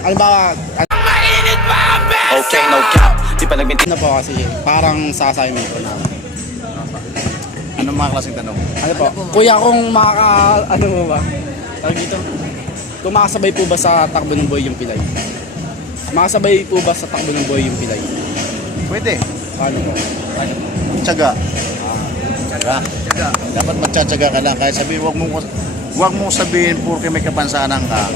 Ano ba? Okay, no cap. Di pa nag-maintain. Ano po kasi, parang sasayamin ko na. Anong mga klaseng tanong? Ano po? Kuya, kung ano mo ba? Tawag dito? Kung makasabay po ba sa takbo ng buhay yung pilay? Makasabay po ba sa takbo ng buhay yung pilay? Pwede. Paano po? Tiyaga. Tiyaga. Dapat magtsatsaga ka lang. Kaya sabihin, wag mong sabihin porque may kapansanan ka.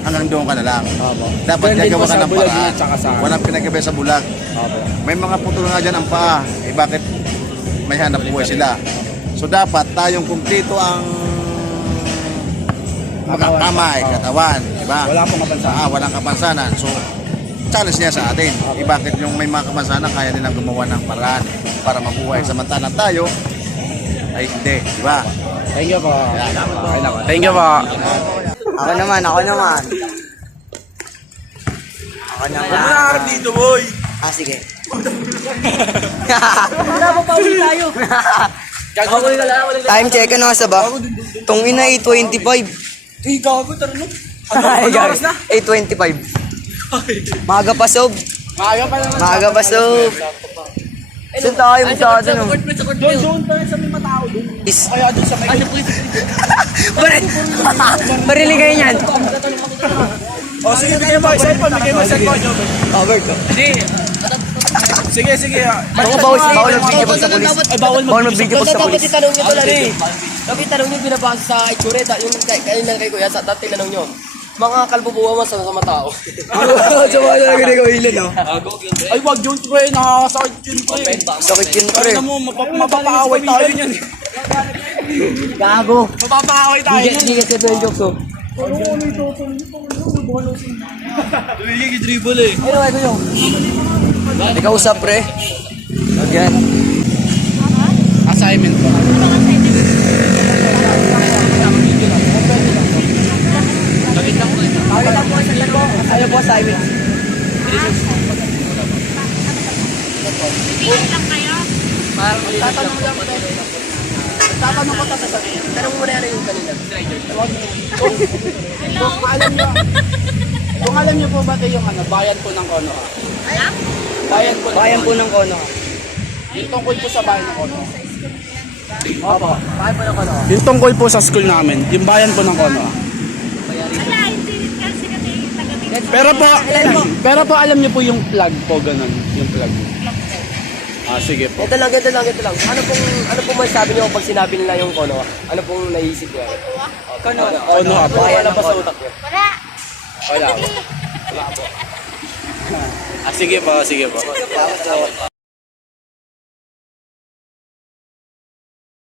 Hanggang doon ka na lang. Opo. Dapat Ganun din gagawa po ka sa ng bulag paraan. at saka sa Walang pinagabi sa bulag. Opo. May mga putol nga dyan ang paa. Eh bakit may hanap buhay sila? So dapat tayong kumpleto ang mga kamay, katawan. Diba? Wala pong kapansanan. Walang kapansanan. So challenge niya sa atin. Eh bakit yung may mga kapansanan kaya nilang gumawa ng paraan para mabuhay. Samantalang tayo ay hindi. Diba? Thank you po. Okay lang po. Thank you po. Ako naman. Ako naman. Huwag dito, boy! Ah, sige. Time check, ano sa ba? Tong ina 8:25. Hey, gago, tara no? Ay, guys. 8:25. Maaga pa, Sob. Maaga pa naman. Maaga pa, Sob. Saan tayo masyado, no? Doon tayo sa may matao doon. Kaya doon sa may... Barili kayo yan. O, sige, bigay mo yung cellphone. Bigay mo yung cellphone. Cover ko. Sige, sige. Ako, bawal mag-video pag sa polis. Bawal Bawal mag-video pag sa Dapat polis. itanong nyo to lang eh. Dapat itanong nyo binabasa sa itsure. Yung lang kay Kuya, dapat tinanong nyo. Mga kalbubuwa mo sa mga tao. Sama na lang ko ilan, no? Ay, wag yun, pre. Nakakasakit yun, pre. Sakit yun, pre. Kaya mo, mapapaaway tayo yan. Gago. Mapapaaway tayo yan. Hindi kasi ito yung jokes, oh. Dribble eh. Ano, ito yung? Ikaw usap, pre. Again. Assignment po. Ano po, Simon? Tatanong ko tapos tanong mo na yan yung kanina. Kung alam niyo po ba ito yung bayan po ng Konoha? Bayan po ng Kono. Yung tungkol po sa bayan ng Konoha. Opo. Bakit pa na ko no? Yung tungkol po sa school namin, yung bayan po ng Konoha. Pero po alam niyo po yung flag po ganun, yung flag. Sige po. Ito lang. Ano pong masasabi niyo pag sinabi nila yung kono? Ano pong naisip niyo? Konoha po. Wala pa sa utak niyo? Wala po. Sige po.